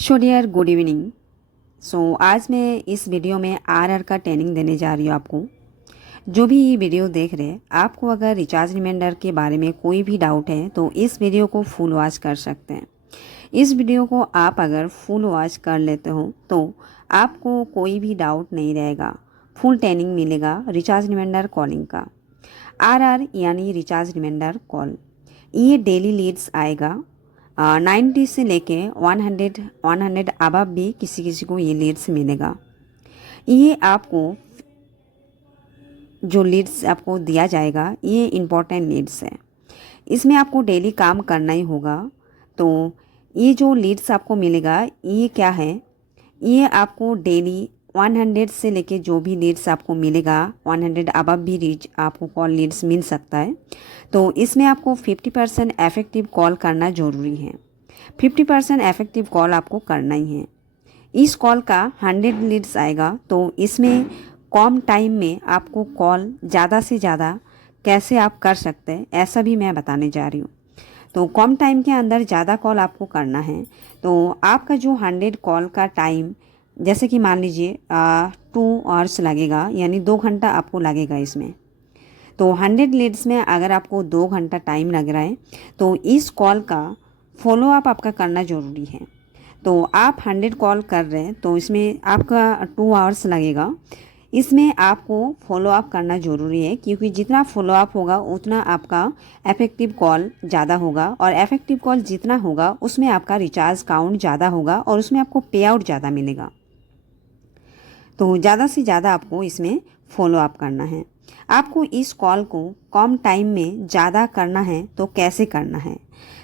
So dear good evening. आज मैं इस वीडियो में आरआर का ट्रेनिंग देने जा रही हूँ आपको। जो भी ये वीडियो देख रहे हैं, आपको अगर रिचार्ज रिमाइंडर के बारे में कोई भी डाउट है तो इस वीडियो को फुल वॉच कर सकते हैं। इस वीडियो को आप अगर फुल वॉच कर लेते हो तो आपको कोई भी डाउट नहीं रहेगा। फुल ट्रेनिंग मिलेगा रिचार्ज रिमाइंडर कॉलिंग का। आरआर यानी रिचार्ज रिमाइंडर कॉल, ये डेली लीड्स आएगा। 90 से लेके 100 अबव भी किसी किसी को ये लीड्स मिलेगा। ये आपको जो लीड्स आपको दिया जाएगा ये इम्पोर्टेंट लीड्स है। इसमें आपको डेली काम करना ही होगा। तो ये जो लीड्स आपको मिलेगा ये क्या है, ये आपको डेली 100 से लेके जो भी लीड्स आपको मिलेगा 100 अबव भी रीच आपको कॉल लीड्स मिल सकता है। तो इसमें आपको 50% इफेक्टिव कॉल करना ज़रूरी है। 50% इफेक्टिव कॉल आपको करना ही है। इस कॉल का 100 लीड्स आएगा तो इसमें कम टाइम में आपको कॉल ज़्यादा से ज़्यादा कैसे आप कर सकते हैं ऐसा भी मैं बताने जा रही हूँ। तो कम टाइम के अंदर ज़्यादा कॉल आपको करना है। तो आपका जो 100 कॉल का टाइम, जैसे कि मान लीजिए 2 आवर्स लगेगा, यानी 2 घंटा आपको लगेगा इसमें। तो 100 लीड्स में अगर आपको 2 घंटा टाइम लग रहा है तो इस कॉल का फॉलो अप आपका करना ज़रूरी है। तो आप 100 कॉल कर रहे हैं तो इसमें आपका 2 आवर्स लगेगा। इसमें आपको फॉलो अप करना ज़रूरी है, क्योंकि जितना फॉलो अप होगा उतना आपका इफेक्टिव कॉल ज़्यादा होगा, और इफेक्टिव कॉल जितना होगा उसमें आपका रिचार्ज काउंट ज़्यादा होगा और उसमें आपको पे आउट ज़्यादा मिलेगा। तो ज़्यादा से ज़्यादा आपको इसमें फॉलो अप करना है। आपको इस कॉल को कम टाइम में ज़्यादा करना है तो कैसे करना है,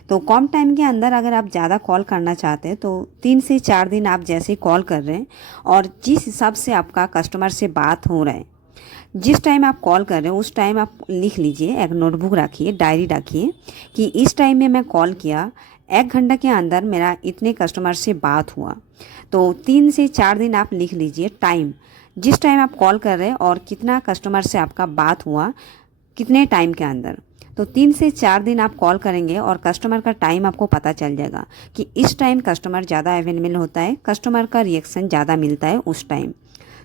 तो कम टाइम के अंदर अगर आप ज़्यादा कॉल करना चाहते हैं तो 3 से 4 दिन आप जैसे कॉल कर रहे हैं और जिस हिसाब से आपका कस्टमर से बात हो रहा है, जिस टाइम आप कॉल कर रहे हो उस टाइम आप लिख लीजिए, एक नोटबुक रखिए, डायरी रखिए कि इस टाइम में मैं कॉल किया, 1 घंटा के अंदर मेरा इतने कस्टमर से बात हुआ। तो 3 से 4 दिन आप लिख लीजिए टाइम, जिस टाइम आप कॉल कर रहे हैं और कितना कस्टमर से आपका बात हुआ कितने टाइम के अंदर। तो 3 से 4 दिन आप कॉल करेंगे और कस्टमर का टाइम आपको पता चल जाएगा कि इस टाइम कस्टमर ज़्यादा अवेलेबल होता है, कस्टमर का रिएक्शन ज़्यादा मिलता है उस टाइम।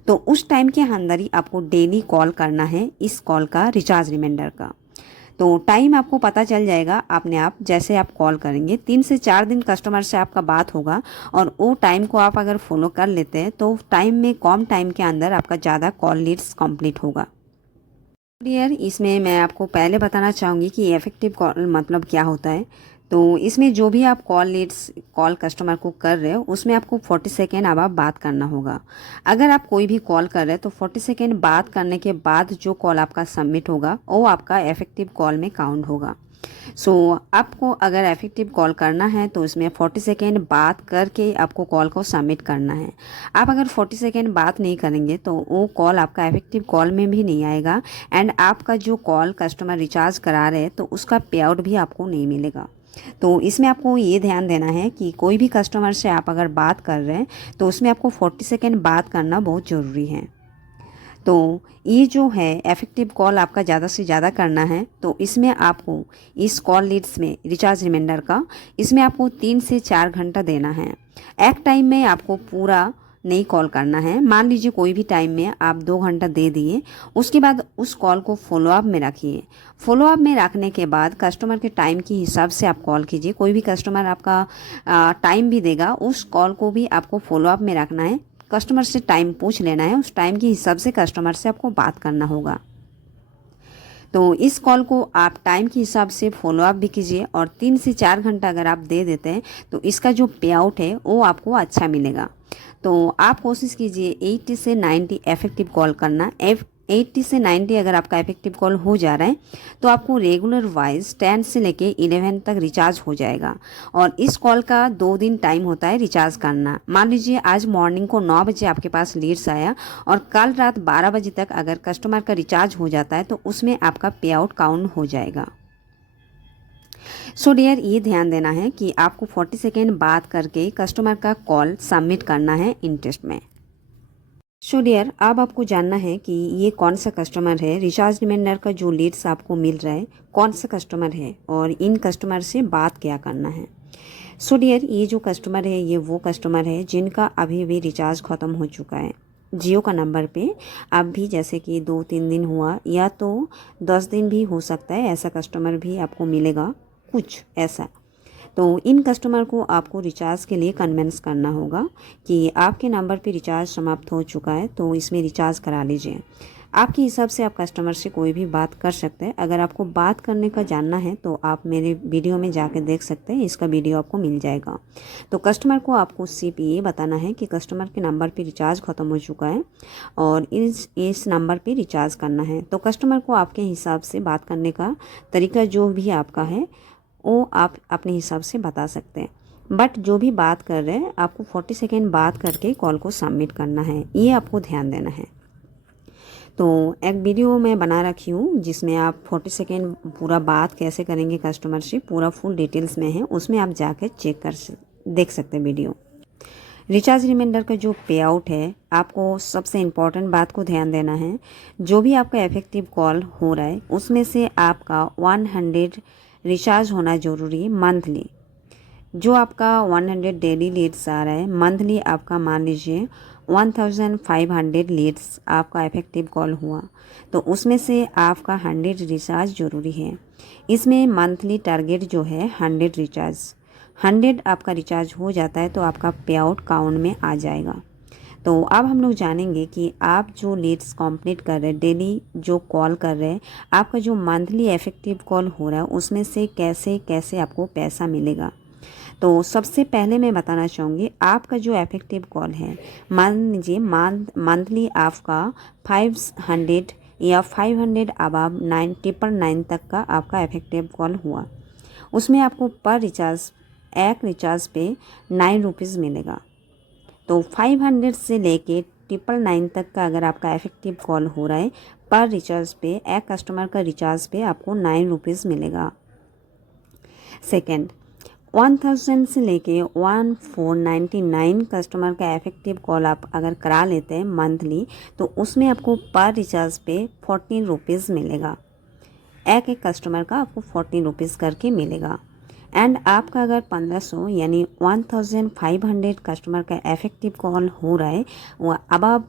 तो उस टाइम के अंदर ही आपको डेली कॉल करना है इस कॉल का, रिचार्ज रिमाइंडर का। तो टाइम आपको पता चल जाएगा अपने आप जैसे आप कॉल करेंगे। 3 से 4 दिन कस्टमर से आपका बात होगा और वो टाइम को आप अगर फॉलो कर लेते हैं तो टाइम में, कम टाइम के अंदर आपका ज़्यादा कॉल लीड्स कंप्लीट होगा। डियर, इसमें मैं आपको पहले बताना चाहूँगी कि इफेक्टिव कॉल मतलब क्या होता है। तो इसमें जो भी आप कॉल लीड्स कॉल कस्टमर को कर रहे हो उसमें आपको 40 सेकेंड अब आप बात करना होगा। अगर आप कोई भी कॉल कर रहे हैं तो 40 सेकेंड बात करने के बाद जो कॉल आपका सबमिट होगा वो आपका इफेक्टिव कॉल में काउंट होगा। आपको अगर इफेक्टिव कॉल करना है तो इसमें 40 सेकेंड बात करके आपको कॉल को सबमिट करना है। आप अगर 40 सेकेंड बात नहीं करेंगे तो वो कॉल आपका इफेक्टिव कॉल में भी नहीं आएगा, एंड आपका जो कॉल कस्टमर रिचार्ज करा रहे हैं तो उसका पे आउट भी आपको नहीं मिलेगा। तो इसमें आपको ये ध्यान देना है कि कोई भी कस्टमर से आप अगर बात कर रहे हैं तो उसमें आपको 40 सेकेंड बात करना बहुत ज़रूरी है। तो ये जो है इफेक्टिव कॉल आपका ज़्यादा से ज़्यादा करना है। तो इसमें आपको इस कॉल लीड्स में रिचार्ज रिमाइंडर का, इसमें आपको 3 से 4 घंटा देना है। एक टाइम में आपको पूरा नहीं कॉल करना है। मान लीजिए कोई भी टाइम में आप 2 घंटा दे दिए, उसके बाद उस कॉल को फॉलोअप में रखिए। फॉलोअप में रखने के बाद कस्टमर के टाइम के हिसाब से आप कॉल कीजिए। कोई भी कस्टमर आपका टाइम भी देगा, उस कॉल को भी आपको फॉलोअप में रखना है। कस्टमर से टाइम पूछ लेना है, उस टाइम के हिसाब से कस्टमर से आपको बात करना होगा। तो इस कॉल को आप टाइम के हिसाब से फॉलोअप भी कीजिए, और 3 से 4 घंटा अगर आप दे देते हैं तो इसका जो पे आउट है वो आपको अच्छा मिलेगा। तो आप कोशिश कीजिए 80 से 90 इफेक्टिव कॉल करना। 80 से 90 अगर आपका इफेक्टिव कॉल हो जा रहा है तो आपको रेगुलर वाइज 10 से लेके 11 तक रिचार्ज हो जाएगा। और इस कॉल का 2 दिन टाइम होता है रिचार्ज करना। मान लीजिए आज मॉर्निंग को 9 बजे आपके पास लीड्स आया और कल रात 12 बजे तक अगर कस्टमर का रिचार्ज हो जाता है तो उसमें आपका पे आउट काउंट हो जाएगा। डियर, ये ध्यान देना है कि आपको 40 सेकेंड बात करके कस्टमर का कॉल सबमिट करना है इंटरेस्ट में। डियर, अब आपको जानना है कि ये कौन सा कस्टमर है, रिचार्ज रिमाइंडर का जो लीड्स आपको मिल रहा है कौन सा कस्टमर है और इन कस्टमर से बात क्या करना है। सो डियर, ये जो कस्टमर है ये वो कस्टमर है जिनका अभी भी रिचार्ज ख़त्म हो चुका है जियो का नंबर पे। अब भी जैसे कि 2-3 दिन हुआ या तो 10 दिन भी हो सकता है, ऐसा कस्टमर भी आपको मिलेगा कुछ ऐसा। तो इन कस्टमर को आपको रिचार्ज के लिए कन्विंस करना होगा कि आपके नंबर पे रिचार्ज समाप्त हो चुका है तो इसमें रिचार्ज करा लीजिए। आपके हिसाब से आप कस्टमर से कोई भी बात कर सकते हैं। अगर आपको बात करने का जानना है तो आप मेरे वीडियो में जाके देख सकते हैं, इसका वीडियो आपको मिल जाएगा। तो कस्टमर को आपको सिर्फ ये बताना है कि कस्टमर के नंबर पे रिचार्ज ख़त्म हो चुका है और इस नंबर पे रिचार्ज करना है। तो कस्टमर को आपके हिसाब से बात करने का तरीका जो भी आपका है वो आप अपने हिसाब से बता सकते हैं। बट जो भी बात कर रहे हैं आपको 40 सेकेंड बात करके कॉल को सबमिट करना है, ये आपको ध्यान देना है। तो एक वीडियो मैं बना रखी हूँ जिसमें आप 40 सेकेंड पूरा बात कैसे करेंगे कस्टमर से, पूरा फुल डिटेल्स में है, उसमें आप जाकर चेक कर देख सकते हैं वीडियो। रिचार्ज रिमाइंडर का जो पे आउट है, आपको सबसे इम्पॉर्टेंट बात को ध्यान देना है। जो भी आपका इफेक्टिव कॉल हो रहा है उसमें से आपका 100 रिचार्ज होना ज़रूरी है मंथली। जो आपका 100 डेली लीड्स आ रहा है, मंथली आपका मान लीजिए 1500 लीड्स आपका इफेक्टिव कॉल हुआ, तो उसमें से आपका 100 रिचार्ज ज़रूरी है। इसमें मंथली टारगेट जो है 100 रिचार्ज, 100 आपका रिचार्ज हो जाता है तो आपका पे आउट काउंट में आ जाएगा। तो अब हम लोग जानेंगे कि आप जो लीड्स कंप्लीट कर रहे हैं, डेली जो कॉल कर रहे हैं, आपका जो मंथली इफेक्टिव कॉल हो रहा है उसमें से कैसे कैसे आपको पैसा मिलेगा। तो सबसे पहले मैं बताना चाहूँगी, आपका जो इफेक्टिव कॉल है, मान लीजिए मंथली आपका 500 या 500 अबाव 999 तक का आपका इफेक्टिव कॉल हुआ, उसमें आपको पर रिचार्ज एक रिचार्ज पे 9 रुपीज़ मिलेगा। तो 500 से लेके 999 तक का अगर आपका इफेक्टिव कॉल हो रहा है, पर रिचार्ज पे एक कस्टमर का रिचार्ज पे आपको 9 रुपीज़ मिलेगा। सेकेंड, 1000 से लेके 1499 कस्टमर का इफेक्टिव कॉल आप अगर करा लेते हैं मंथली, तो उसमें आपको पर रिचार्ज पे 14 रुपीज़ मिलेगा। एक कस्टमर का आपको 14 रुपीज़ करके मिलेगा। एंड आपका अगर 1500 यानी 1500 कस्टमर का इफेक्टिव कॉल हो रहा है, वो अब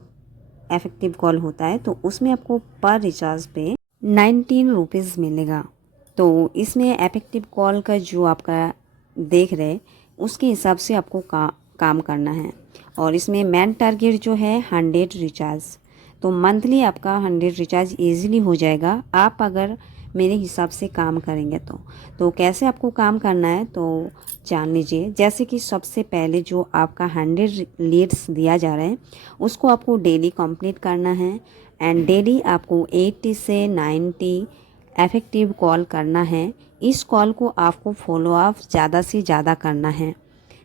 इफेक्टिव कॉल होता है, तो उसमें आपको पर रिचार्ज पे 19 रुपीज़ मिलेगा। तो इसमें इफेक्टिव कॉल का जो आपका देख रहे उसके हिसाब से आपको काम करना है। और इसमें मेन टारगेट जो है 100 रिचार्ज, तो मंथली आपका 100 रिचार्ज इजीली हो जाएगा आप अगर मेरे हिसाब से काम करेंगे तो कैसे आपको काम करना है तो जान लीजिए। जैसे कि सबसे पहले जो आपका 100 लीड्स दिया जा रहा है उसको आपको डेली कंप्लीट करना है। एंड डेली आपको 80 से 90 इफेक्टिव कॉल करना है। इस कॉल को आपको फॉलो अप ज़्यादा से ज़्यादा करना है,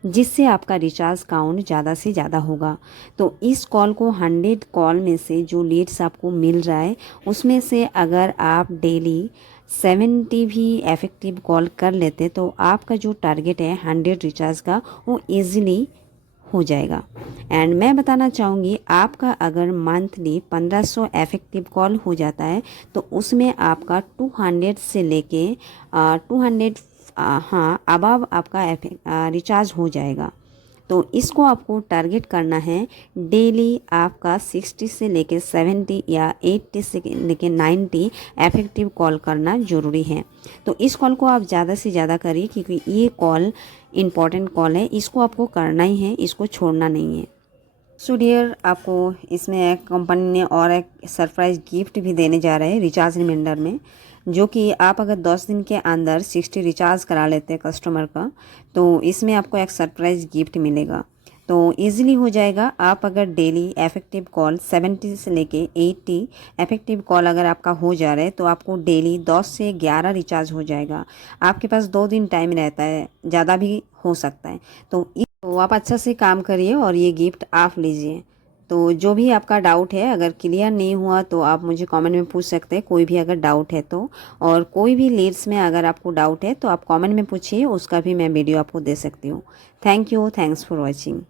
जिससे आपका रिचार्ज काउंट ज़्यादा से ज़्यादा होगा। तो इस कॉल को 100 कॉल में से जो लीड्स आपको मिल रहा है उसमें से अगर आप डेली 70 भी इफेक्टिव कॉल कर लेते तो आपका जो टारगेट है 100 रिचार्ज का वो ईज़िली हो जाएगा। एंड मैं बताना चाहूँगी, आपका अगर मंथली 1500 इफेक्टिव कॉल हो जाता है तो उसमें आपका 200 से लेके 200 अबव आपका रिचार्ज हो जाएगा। तो इसको आपको टारगेट करना है डेली आपका 60 से लेके 70 या 80 से लेके 90 इफेक्टिव कॉल करना ज़रूरी है। तो इस कॉल को आप ज़्यादा से ज़्यादा करिए क्योंकि ये कॉल इम्पॉर्टेंट कॉल है, इसको आपको करना ही है, इसको छोड़ना नहीं है। सो डियर, आपको इसमें एक कंपनी ने और एक सरप्राइज़ गिफ्ट भी देने जा रहे हैं रिचार्ज रिमाइंडर में, जो कि आप अगर 10 दिन के अंदर 60 रिचार्ज करा लेते हैं कस्टमर का तो इसमें आपको एक सरप्राइज़ गिफ्ट मिलेगा। तो इजीली हो जाएगा। आप अगर डेली इफेक्टिव कॉल 70 से लेके 80 इफेक्टिव कॉल अगर आपका हो जा रहा है तो आपको डेली 10 से 11 रिचार्ज हो जाएगा। आपके पास 2 दिन टाइम रहता है, ज़्यादा भी हो सकता है। तो आप अच्छा से काम करिए और ये गिफ्ट आप लीजिए। तो जो भी आपका डाउट है अगर क्लियर नहीं हुआ तो आप मुझे कमेंट में पूछ सकते हैं, कोई भी अगर डाउट है तो। और कोई भी लीड्स में अगर आपको डाउट है तो आप कमेंट में पूछिए, उसका भी मैं वीडियो आपको दे सकती हूँ। Thank you, thanks for watching.